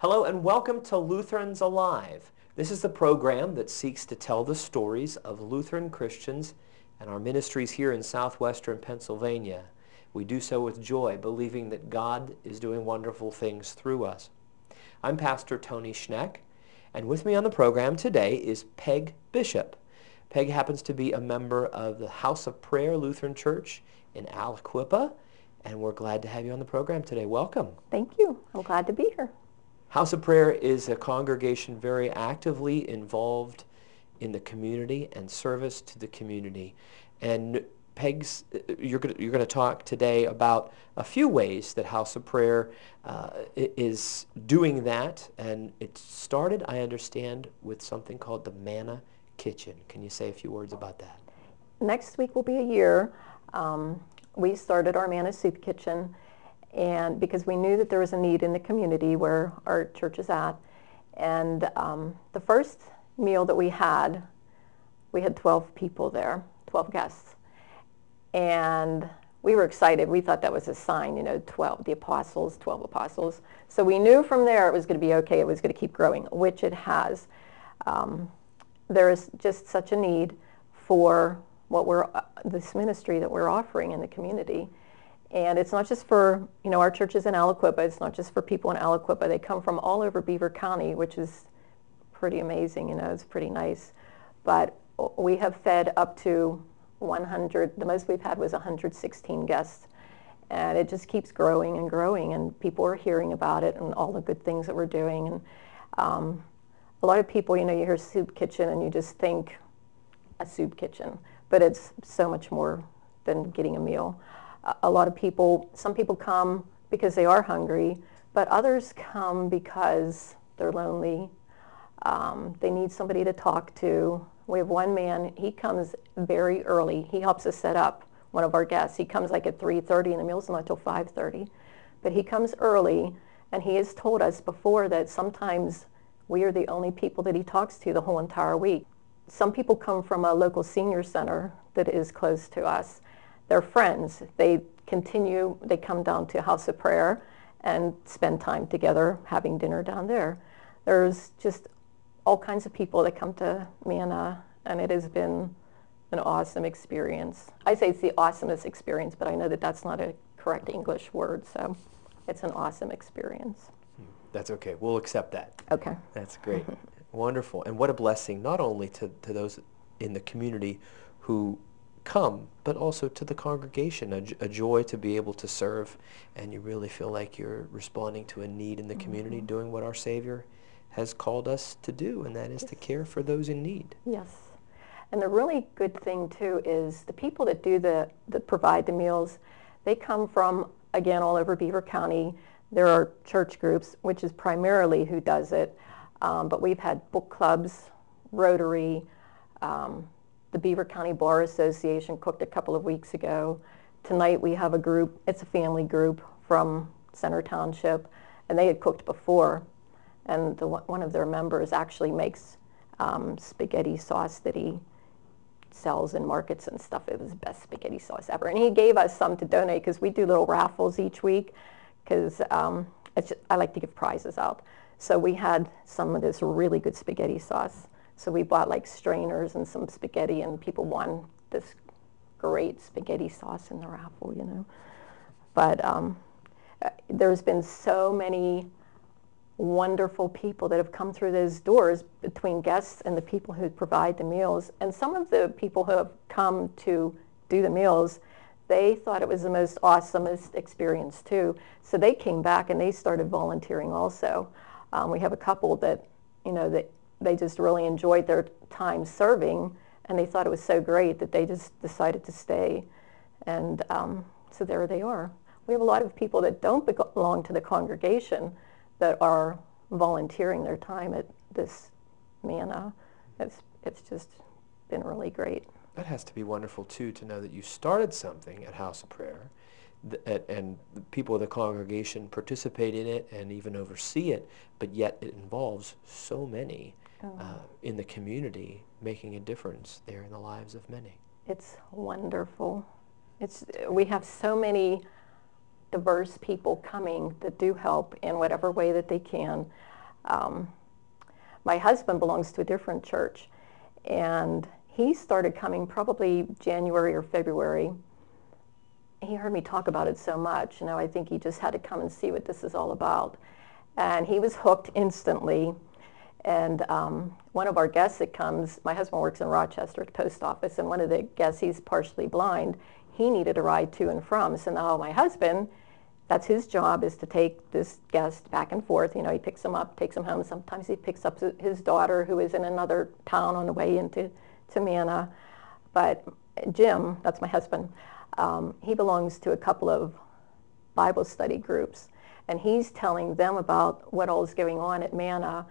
Hello and welcome to Lutherans Alive. This is the program that seeks to tell the stories of Lutheran Christians and our ministries here in Southwestern Pennsylvania. We do so with joy, believing that God is doing wonderful things through us. I'm Pastor Tony Schneck, and with me on the program today is Peg Bishop. Peg happens to be a member of the House of Prayer Lutheran Church in Aliquippa, and we're glad to have you on the program today. Welcome. Thank you. I'm glad to be here. House of Prayer is a congregation very actively involved in the community and service to the community. And Peg's, you're going to talk today about a few ways that House of Prayer is doing that. And it started, I understand, with something called the Manna Kitchen. Can you say a few words about that? Next week will be a year. We started our Manna Soup Kitchen, and because we knew that there was a need in the community where our church is at. And the first meal that we had 12 people there, 12 guests. And we were excited. We thought that was a sign, 12 apostles. So we knew from there it was going to be okay. It was going to keep growing, which it has. There is just such a need for this ministry that we're offering in the community. And it's not just for, our church is in Aliquippa. It's not just for people in Aliquippa. They come from all over Beaver County, which is pretty amazing. It's pretty nice. But we have fed up to 100. The most we've had was 116 guests. And it just keeps growing and growing. And people are hearing about it and all the good things that we're doing. And a lot of people, you hear soup kitchen and you just think a soup kitchen. But it's so much more than getting a meal. Some people come because they are hungry, but others come because they're lonely. They need somebody to talk to. We have one man, he comes very early. He helps us set up, one of our guests. He comes like at 3:30 and the meal's not until 5:30. But he comes early, and he has told us before that sometimes we are the only people that he talks to the whole entire week. Some people come from a local senior center that is close to us. They're friends. They come down to House of Prayer and spend time together having dinner down there. There's just all kinds of people that come to Manna, and it has been an awesome experience. I say it's the awesomest experience, but I know that that's not a correct English word, so it's an awesome experience. That's okay. We'll accept that. Okay. That's great. Wonderful. And what a blessing, not only to those in the community who come, but also to the congregation, a joy to be able to serve, and you really feel like you're responding to a need in the community, doing what our Savior has called us to do, and that is to care for those in need. Yes. And the really good thing too is the people that that provide the meals, they come from, again, all over Beaver County. There are church groups, which is primarily who does it, but we've had book clubs, Rotary, the Beaver County Bar Association cooked a couple of weeks ago. Tonight we have a group, it's a family group from Center Township, and they had cooked before. And one of their members actually makes spaghetti sauce that he sells in markets and stuff. It was the best spaghetti sauce ever. And he gave us some to donate because we do little raffles each week because I like to give prizes out. So we had some of this really good spaghetti sauce. So we bought like strainers and some spaghetti, and people won this great spaghetti sauce in the raffle, But there's been so many wonderful people that have come through those doors between guests and the people who provide the meals. And some of the people who have come to do the meals, they thought it was the most awesomest experience too. So they came back and they started volunteering also. We have a couple that, they just really enjoyed their time serving, and they thought it was so great that they just decided to stay. And so there they are. We have a lot of people that don't belong to the congregation that are volunteering their time at this Manna. It's just been really great. That has to be wonderful, too, to know that you started something at House of Prayer, and the people of the congregation participate in it and even oversee it, but yet it involves so many in the community, making a difference there in the lives of many. It's wonderful. We have so many diverse people coming that do help in whatever way that they can. My husband belongs to a different church, and he started coming probably January or February. He heard me talk about it so much, I think he just had to come and see what this is all about. And he was hooked instantly. And one of our guests that comes, my husband works in Rochester at the post office, and one of the guests, he's partially blind, he needed a ride to and from. So now my husband, that's his job, is to take this guest back and forth. He picks him up, takes him home. Sometimes he picks up his daughter, who is in another town on the way into Manna. But Jim, that's my husband, he belongs to a couple of Bible study groups, and he's telling them about what all is going on at Manna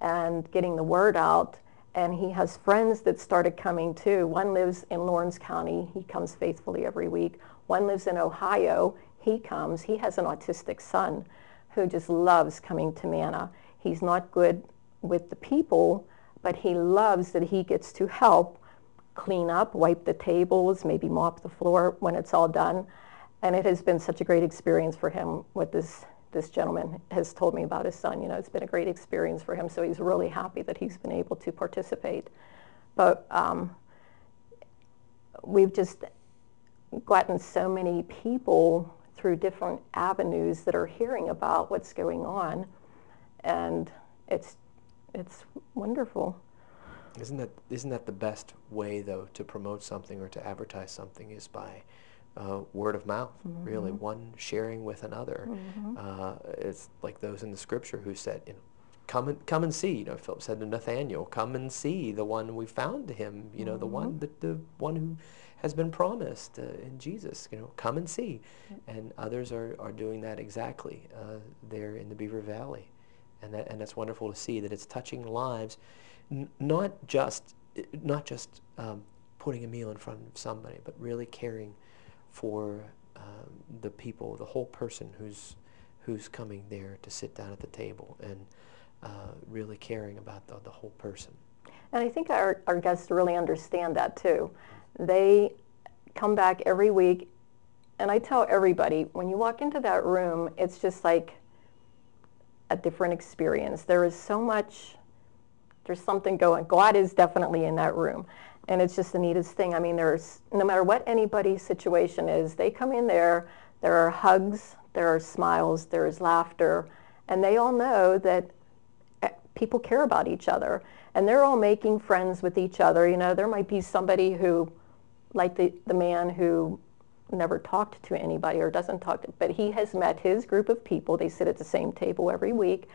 and getting the word out. And he has friends that started coming too. One lives in Lawrence County. He comes faithfully every week. One lives in Ohio. He comes. He has an autistic son who just loves coming to Manna. He's not good with the people, but he loves that he gets to help clean up, wipe the tables, maybe mop the floor when it's all done. And it has been such a great experience for him, what this gentleman has told me about his son. It's been a great experience for him, so he's really happy that he's been able to participate. But we've just gotten so many people through different avenues that are hearing about what's going on, and it's wonderful. Isn't that the best way, though, to promote something or to advertise something, is by word of mouth, really, one sharing with another. It's like those in the scripture who said, come and see. Philip said to Nathaniel, come and see the one we found him. The one who has been promised in Jesus. Come and see. And others are doing that exactly there in the Beaver Valley, and that's wonderful to see that it's touching lives, not just putting a meal in front of somebody, but really caring for the people, the whole person who's coming there to sit down at the table, and really caring about the whole person. And I think our guests really understand that too. They come back every week, and I tell everybody, when you walk into that room, it's just like a different experience. There is so much, there's something going. God is definitely in that room. And it's just the neatest thing. There's, no matter what anybody's situation is, they come in there are hugs, there are smiles, there is laughter, and they all know that people care about each other. And they're all making friends with each other. There might be somebody who, like the man who never talked to anybody or doesn't talk to, but he has met his group of people. They sit at the same table every week.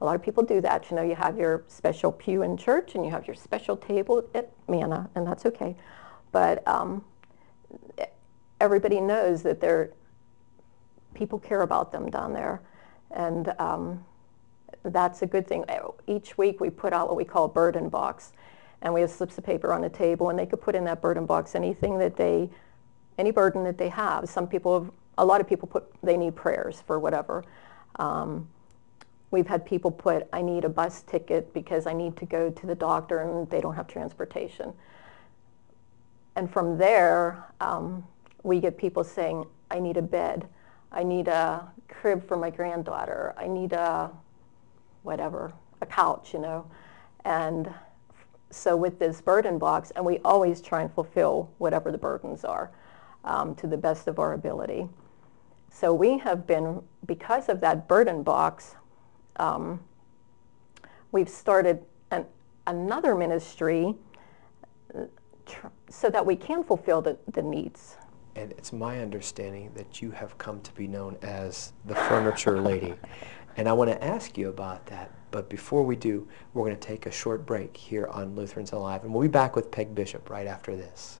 A lot of people do that. You have your special pew in church, and you have your special table at Manna, and that's okay. But everybody knows that people care about them down there, and that's a good thing. Each week we put out what we call a burden box, and we have slips of paper on the table, and they could put in that burden box any burden that they have. A lot of people put they need prayers for whatever. We've had people put, I need a bus ticket because I need to go to the doctor and they don't have transportation. And from there, we get people saying, I need a bed. I need a crib for my granddaughter. I need a couch, And so with this burden box, and we always try and fulfill whatever the burdens are to the best of our ability. So we have been, because of that burden box, we've started another ministry so that we can fulfill the needs. And it's my understanding that you have come to be known as the furniture lady. And I want to ask you about that. But before we do, we're going to take a short break here on Lutherans Alive. And we'll be back with Peg Bishop right after this.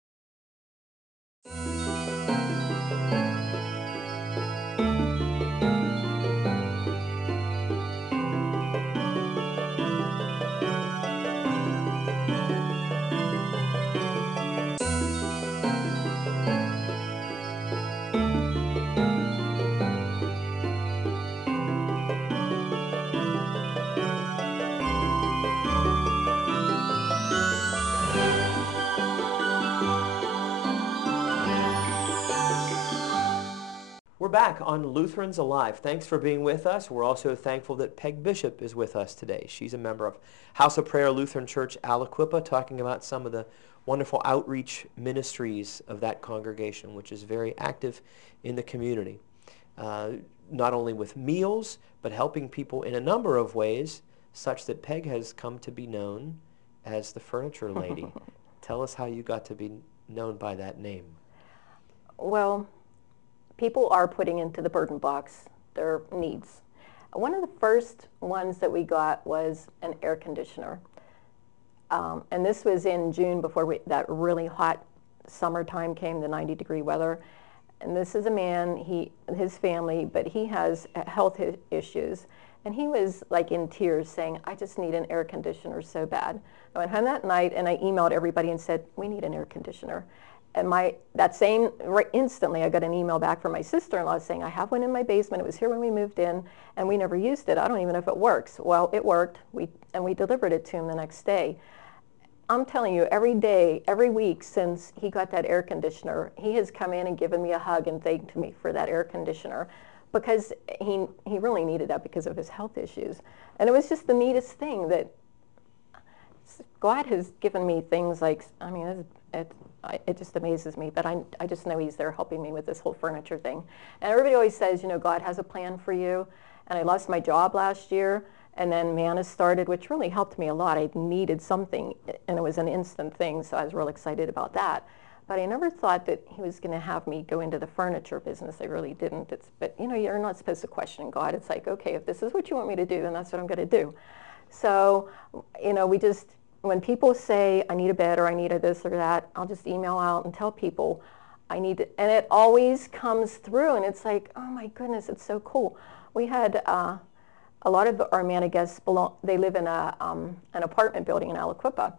back on Lutherans Alive. Thanks for being with us. We're also thankful that Peg Bishop is with us today. She's a member of House of Prayer Lutheran Church Aliquippa, talking about some of the wonderful outreach ministries of that congregation, which is very active in the community. Not only with meals, but helping people in a number of ways, such that Peg has come to be known as the Furniture Lady. Tell us how you got to be known by that name. Well, people are putting into the burden box their needs. One of the first ones that we got was an air conditioner. And this was in June before that really hot summertime came, the 90-degree weather. And this is a man, his family, but he has health issues. And he was like in tears saying, I just need an air conditioner so bad. I went home that night and I emailed everybody and said, we need an air conditioner. And instantly I got an email back from my sister-in-law saying, I have one in my basement. It was here when we moved in and we never used it. I don't even know if it works. Well, it worked, and we delivered it to him the next day. I'm telling you, every day, every week since he got that air conditioner, he has come in and given me a hug and thanked me for that air conditioner, because he really needed that because of his health issues. And it was just the neatest thing that God has given me things like, I mean, it just amazes me, but I just know he's there helping me with this whole furniture thing. And everybody always says, you know, God has a plan for you. And I lost my job last year, and then Manna started, which really helped me a lot. I needed something, and it was an instant thing, so I was real excited about that. But I never thought that he was going to have me go into the furniture business. I really didn't. But you know, you're not supposed to question God. It's like, okay, if this is what you want me to do, then that's what I'm going to do. So, you know, when people say, I need a bed or I need a this or that, I'll just email out and tell people I need it. And it always comes through, and it's like, oh my goodness, it's so cool. We had a lot of our Manna guests they live in an apartment building in Aliquippa.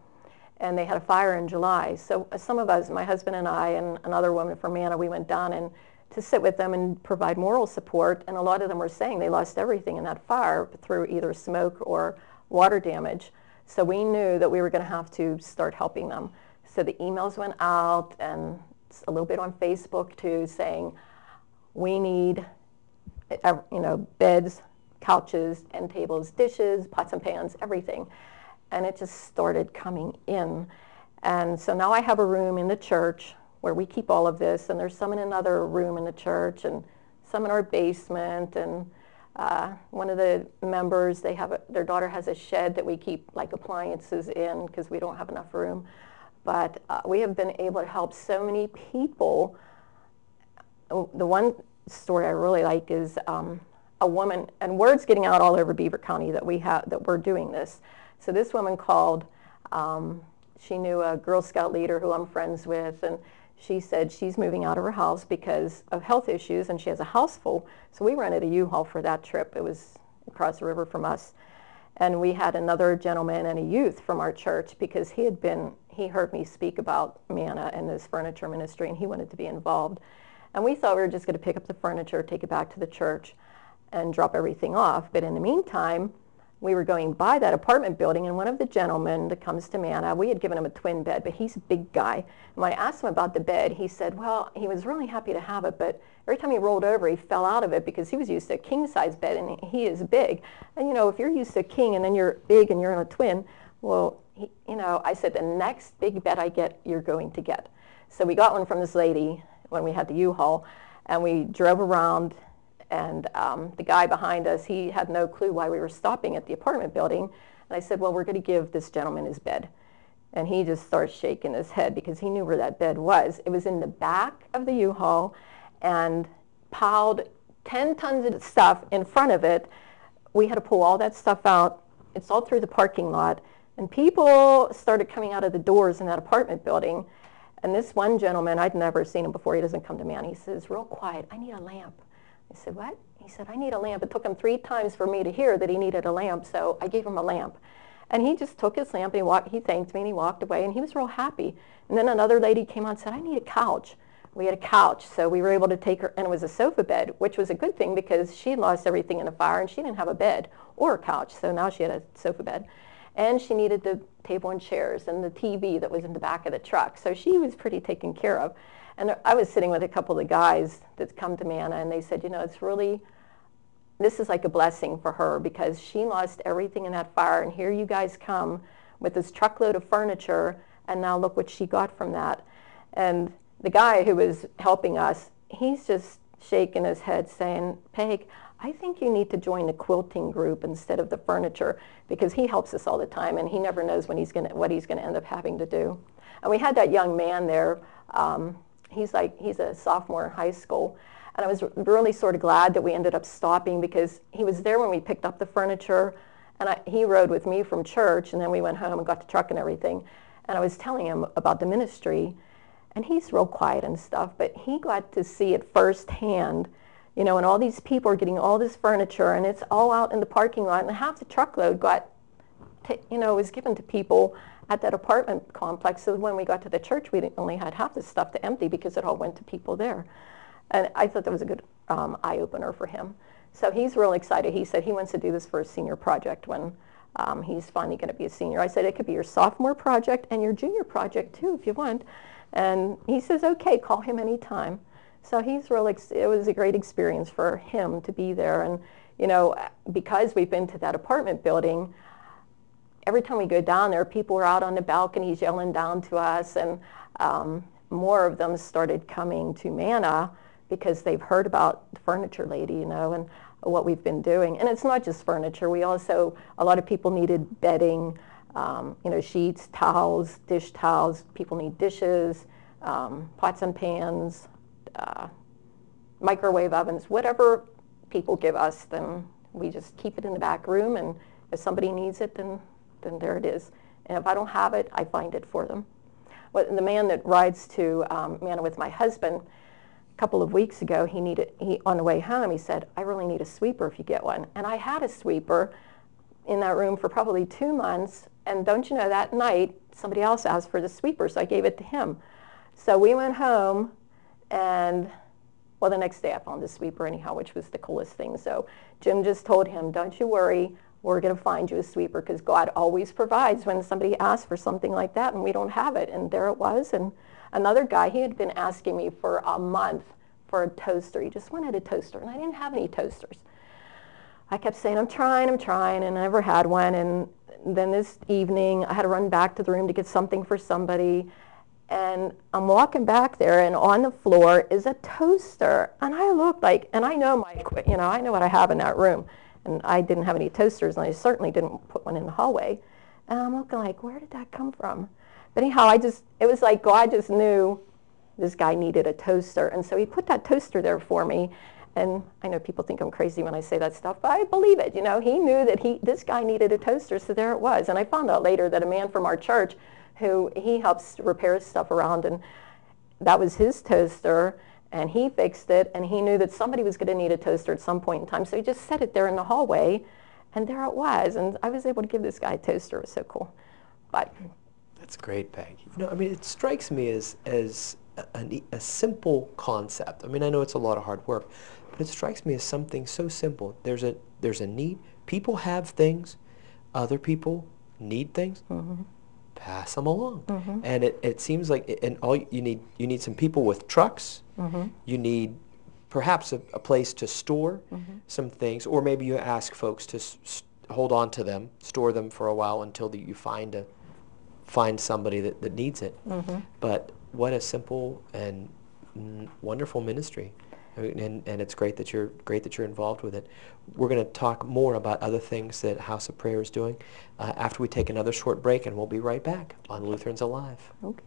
And they had a fire in July. So some of us, my husband and I and another woman from Manna, we went down and to sit with them and provide moral support. And a lot of them were saying they lost everything in that fire through either smoke or water damage. So we knew that we were going to have to start helping them. So the emails went out, and a little bit on Facebook too, saying we need, you know, beds, couches, end tables, dishes, pots and pans, everything. And it just started coming in. And so now I have a room in the church where we keep all of this, and there's some in another room in the church, and some in our basement. And one of the members, their daughter has a shed that we keep like appliances in because we don't have enough room. But we have been able to help so many people. The one story I really like is a woman, and word's getting out all over Beaver County that we're doing this. So this woman called, she knew a Girl Scout leader who I'm friends with, and she said she's moving out of her house because of health issues, and she has a house full. So we rented a U-Haul for that trip. It was across the river from us. And we had another gentleman and a youth from our church because he heard me speak about Manna and this furniture ministry, and he wanted to be involved. And we thought we were just going to pick up the furniture, take it back to the church, and drop everything off. But in the meantime, we were going by that apartment building, and one of the gentlemen that comes to Manna, we had given him a twin bed, but he's a big guy. And when I asked him about the bed, he said, well, he was really happy to have it, but every time he rolled over, he fell out of it because he was used to a king-size bed, and he is big. And, you know, if you're used to a king and then you're big and you're in a twin, well, you know, I said, the next big bed I get, you're going to get. So we got one from this lady when we had the U-Haul, and we drove around. And the guy behind us, he had no clue why we were stopping at the apartment building. And I said, well, we're going to give this gentleman his bed. And he just started shaking his head because he knew where that bed was. It was in the back of the U-Haul and piled 10 tons of stuff in front of it. We had to pull all that stuff out. It's all through the parking lot. And people started coming out of the doors in that apartment building. And this one gentleman, I'd never seen him before. He doesn't come to me, and he says, real quiet, I need a lamp. I said, what? He said, I need a lamp. It took him 3 times for me to hear that he needed a lamp, so I gave him a lamp. And he just took his lamp, and he thanked me, and he walked away, and he was real happy. And then another lady came on and said, I need a couch. We had a couch, so we were able to take her, and it was a sofa bed, which was a good thing because she lost everything in the fire, and she didn't have a bed or a couch, so now she had a sofa bed. And she needed the table and chairs and the TV that was in the back of the truck, so she was pretty taken care of. And I was sitting with a couple of the guys that come to Manna, and they said, it's really, this is like a blessing for her because she lost everything in that fire, and here you guys come with this truckload of furniture, and now look what she got from that. And the guy who was helping us, he's just shaking his head saying, Peg, I think you need to join the quilting group instead of the furniture, because he helps us all the time, and he never knows when what he's going to end up having to do. And we had that young man there. He's a sophomore in high school. And I was really sort of glad that we ended up stopping, because he was there when we picked up the furniture, and he rode with me from church, and then we went home and got the truck and everything. And I was telling him about the ministry, and he's real quiet and stuff, but he got to see it firsthand, and all these people are getting all this furniture, and it's all out in the parking lot, and half the truckload was given to people at that apartment complex. So when we got to the church, we only had half the stuff to empty because it all went to people there. And I thought that was a good eye-opener for him. So he's real excited. He said he wants to do this for a senior project when he's finally going to be a senior. I said it could be your sophomore project and your junior project too if you want. And he says, okay, call him anytime. So he's it was a great experience for him to be there. And, because we've been to that apartment building, every time we go down there, people were out on the balconies yelling down to us. And more of them started coming to Manna because they've heard about the furniture lady, and what we've been doing. And it's not just furniture. We also, a lot of people needed bedding, sheets, towels, dish towels. People need dishes, pots and pans, microwave ovens, whatever people give us, then we just keep it in the back room, and if somebody needs it, then there it is. And if I don't have it, I find it for them. Well, the man that rides to Manna with my husband, a couple of weeks ago, he on the way home, he said, I really need a sweeper if you get one. And I had a sweeper in that room for probably 2 months, and don't you know, that night, somebody else asked for the sweeper, so I gave it to him. So we went home, and, well, the next day I found the sweeper anyhow, which was the coolest thing. So Jim just told him, don't you worry, we're going to find you a sweeper, because God always provides when somebody asks for something like that and we don't have it. And there it was. And another guy, he had been asking me for a month for a toaster. He just wanted a toaster, and I didn't have any toasters. I kept saying, I'm trying, and I never had one. And then this evening, I had to run back to the room to get something for somebody. And I'm walking back there, and on the floor is a toaster. And I looked and I know I know what I have in that room. And I didn't have any toasters, and I certainly didn't put one in the hallway. And I'm looking like, where did that come from? But anyhow, it was like God just knew this guy needed a toaster. And so he put that toaster there for me. And I know people think I'm crazy when I say that stuff, but I believe it. He knew that this guy needed a toaster, so there it was. And I found out later that a man from our church, he helps repair stuff around, and that was his toaster. And he fixed it, and he knew that somebody was going to need a toaster at some point in time. So he just set it there in the hallway, and there it was. And I was able to give this guy a toaster. It was so cool. But that's great, Peg. It strikes me as a simple concept. I know it's a lot of hard work, but it strikes me as something so simple. There's a need. People have things. Other people need things. Mm-hmm. Pass them along. Mm-hmm. And it seems like, and all you need some people with trucks. Mm-hmm. You need perhaps a place to store mm-hmm. some things, or maybe you ask folks to hold on to them, store them for a while until you find somebody that needs it. Mm-hmm. But what a simple and wonderful ministry. And it's great that you're involved with it. We're going to talk more about other things that House of Prayer is doing after we take another short break, and we'll be right back on Lutherans Alive. Okay.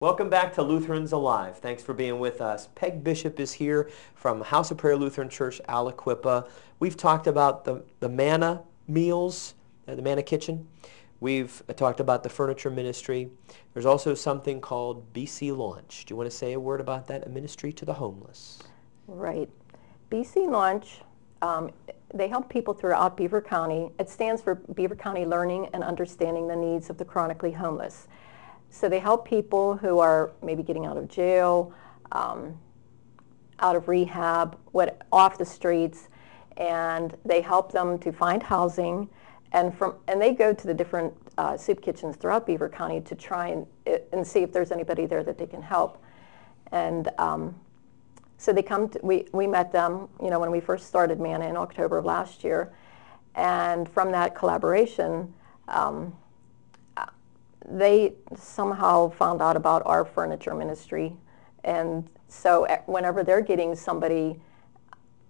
Welcome back to Lutherans Alive. Thanks for being with us. Peg Bishop is here from House of Prayer Lutheran Church, Aliquippa. We've talked about the Manna meals, the Manna kitchen. We've talked about the furniture ministry. There's also something called BC Launch. Do you want to say a word about that, a ministry to the homeless? Right. BC Launch, they help people throughout Beaver County. It stands for Beaver County Learning and Understanding the Needs of the Chronically Homeless. So they help people who are maybe getting out of jail, out of rehab, off the streets, and they help them to find housing, and they go to the different soup kitchens throughout Beaver County to try and see if there's anybody there that they can help. And so they come we met them, when we first started Manna in October of last year, and from that collaboration, they somehow found out about our furniture ministry. And so whenever they're getting somebody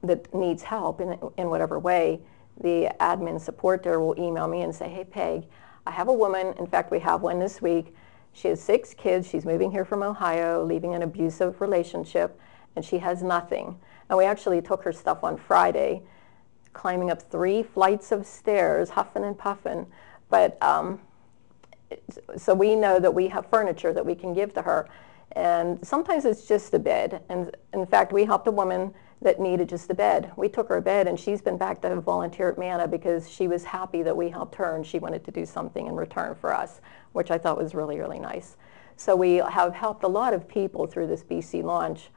that needs help in whatever way, the admin support there will email me and say, hey, Peg, I have a woman. In fact, we have one this week. She has 6 kids. She's moving here from Ohio, leaving an abusive relationship, and she has nothing. And we actually took her stuff on Friday, climbing up 3 flights of stairs, huffing and puffing. But so we know that we have furniture that we can give to her. And sometimes it's just a bed. And in fact, we helped a woman that needed just a bed. We took her a bed, and she's been back to volunteer at Manna because she was happy that we helped her, and she wanted to do something in return for us, which I thought was really, really nice. So we have helped a lot of people through this BC Launch.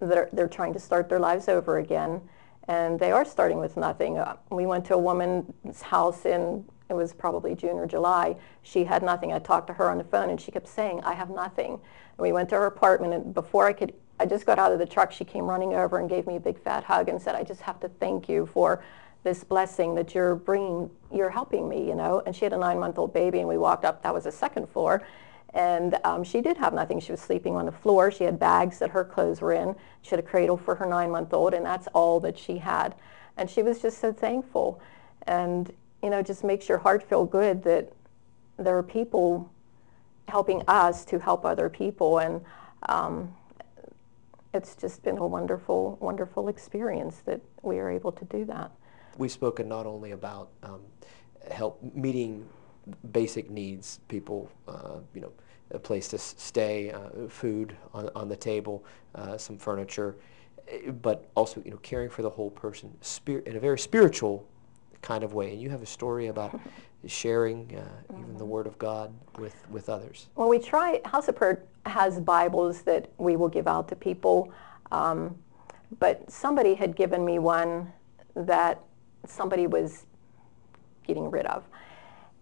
They're trying to start their lives over again, and they are starting with nothing. We went to a woman's house it was probably June or July. She had nothing. I talked to her on the phone, and she kept saying, I have nothing. And we went to her apartment, and before I just got out of the truck, she came running over and gave me a big fat hug and said, I just have to thank you for this blessing that you're helping me, And she had a 9-month-old baby, and we walked up. That was the 2nd floor. And she did have nothing. She was sleeping on the floor. She had bags that her clothes were in. She had a cradle for her 9-month-old, and that's all that she had. And she was just so thankful. And, just makes your heart feel good that there are people helping us to help other people. And it's just been a wonderful, wonderful experience that we are able to do that. We've spoken not only about help meeting basic needs, people, a place to stay, food on the table, some furniture, but also, caring for the whole person in a very spiritual kind of way. And you have a story about sharing even the Word of God with others. Well, we try. House of Prayer has Bibles that we will give out to people, but somebody had given me one that somebody was getting rid of.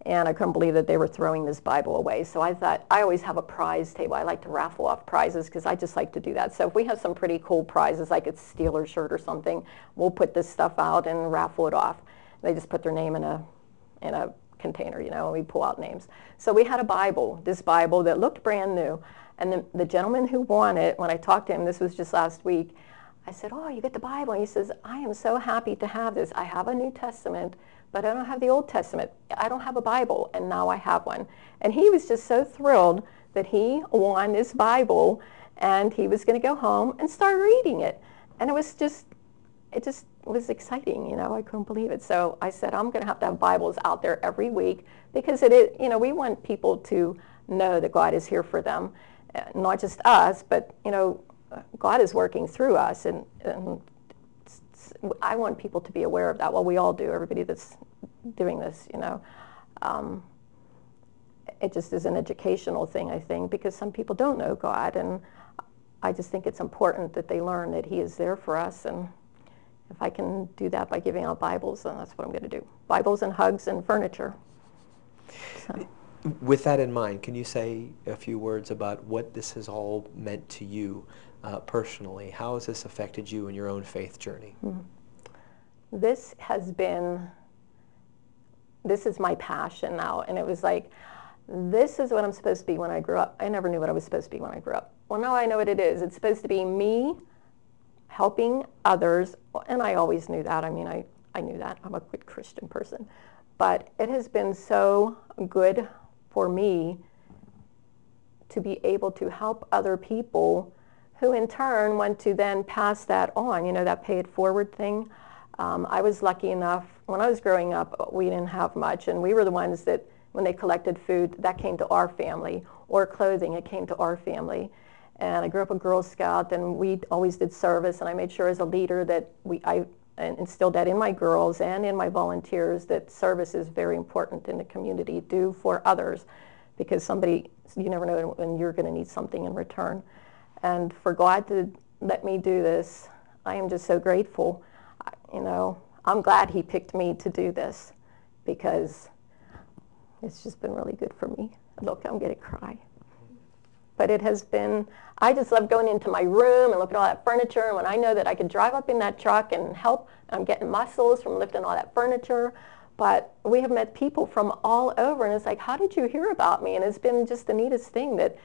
And I couldn't believe that they were throwing this Bible away. So I thought, I always have a prize table. I like to raffle off prizes because I just like to do that. So if we have some pretty cool prizes, like a Steelers shirt or something, we'll put this stuff out and raffle it off. They just put their name in a container, and we pull out names. So we had a Bible, this Bible that looked brand new. And the gentleman who won it, when I talked to him, this was just last week, I said, oh, you get the Bible. And he says, I am so happy to have this. I have a New Testament, but I don't have the Old Testament. I don't have a Bible, and now I have one. And he was just so thrilled that he won this Bible, and he was going to go home and start reading it. And it just was exciting, I couldn't believe it. So I said, I'm going to have Bibles out there every week because it is, we want people to know that God is here for them, not just us, but, God is working through us, and I want people to be aware of that. Well, we all do, everybody that's doing this, It just is an educational thing, I think, because some people don't know God, and I just think it's important that they learn that He is there for us. And if I can do that by giving out Bibles, then that's what I'm going to do. Bibles and hugs and furniture. So. With that in mind, can you say a few words about what this has all meant to you personally? How has this affected you in your own faith journey? This is my passion now. And it was like, this is what I'm supposed to be when I grew up. I never knew what I was supposed to be when I grew up. Well, now I know what it is. It's supposed to be me helping others. And I always knew that. I mean, I knew that. I'm a good Christian person. But it has been so good for me to be able to help other people who in turn want to then pass that on, that pay it forward thing. I was lucky enough when I was growing up, we didn't have much, and we were the ones that, when they collected food, that came to our family, or clothing, it came to our family. And I grew up a Girl Scout, and we always did service, and I made sure as a leader that I instilled that in my girls and in my volunteers, that service is very important in the community. Do for others, because somebody, you never know when you're going to need something in return. And for God to let me do this, I am just so grateful. You know, I'm glad he picked me to do this, because it's just been really good for me. Look, I'm going to cry. But it has been, I just love going into my room and looking at all that furniture, and when I know that I could drive up in that truck and help, I'm getting muscles from lifting all that furniture. But we have met people from all over, and it's like, how did you hear about me? And it's been just the neatest thing that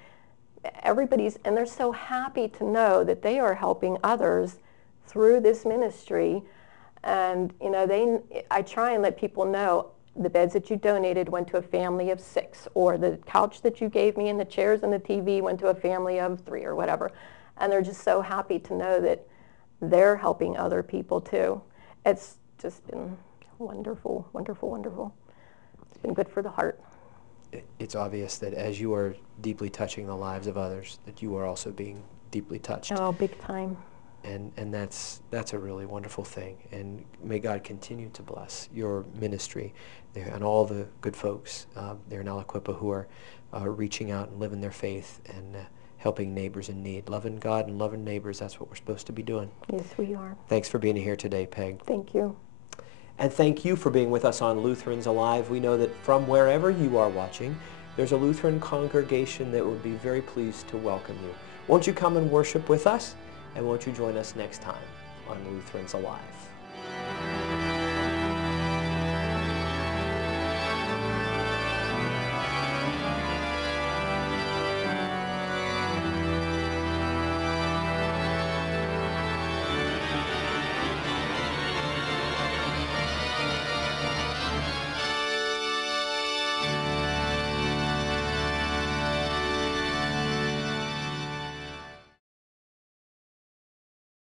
everybody's, and they're so happy to know that they are helping others through this ministry. And, you know, I try and let people know, the beds that you donated went to a family of 6, or the couch that you gave me and the chairs and the TV went to a family of 3, or whatever. And they're just so happy to know that they're helping other people too. It's just been wonderful, wonderful, wonderful. It's been good for the heart. It's obvious that as you are deeply touching the lives of others, that you are also being deeply touched. Oh, big time. And that's a really wonderful thing. And may God continue to bless your ministry there and all the good folks there in Aliquippa who are reaching out and living their faith and helping neighbors in need. Loving God and loving neighbors, that's what we're supposed to be doing. Yes, we are. Thanks for being here today, Peg. Thank you. And thank you for being with us on Lutherans Alive. We know that from wherever you are watching, there's a Lutheran congregation that would be very pleased to welcome you. Won't you come and worship with us? And won't you join us next time on Lutherans Alive?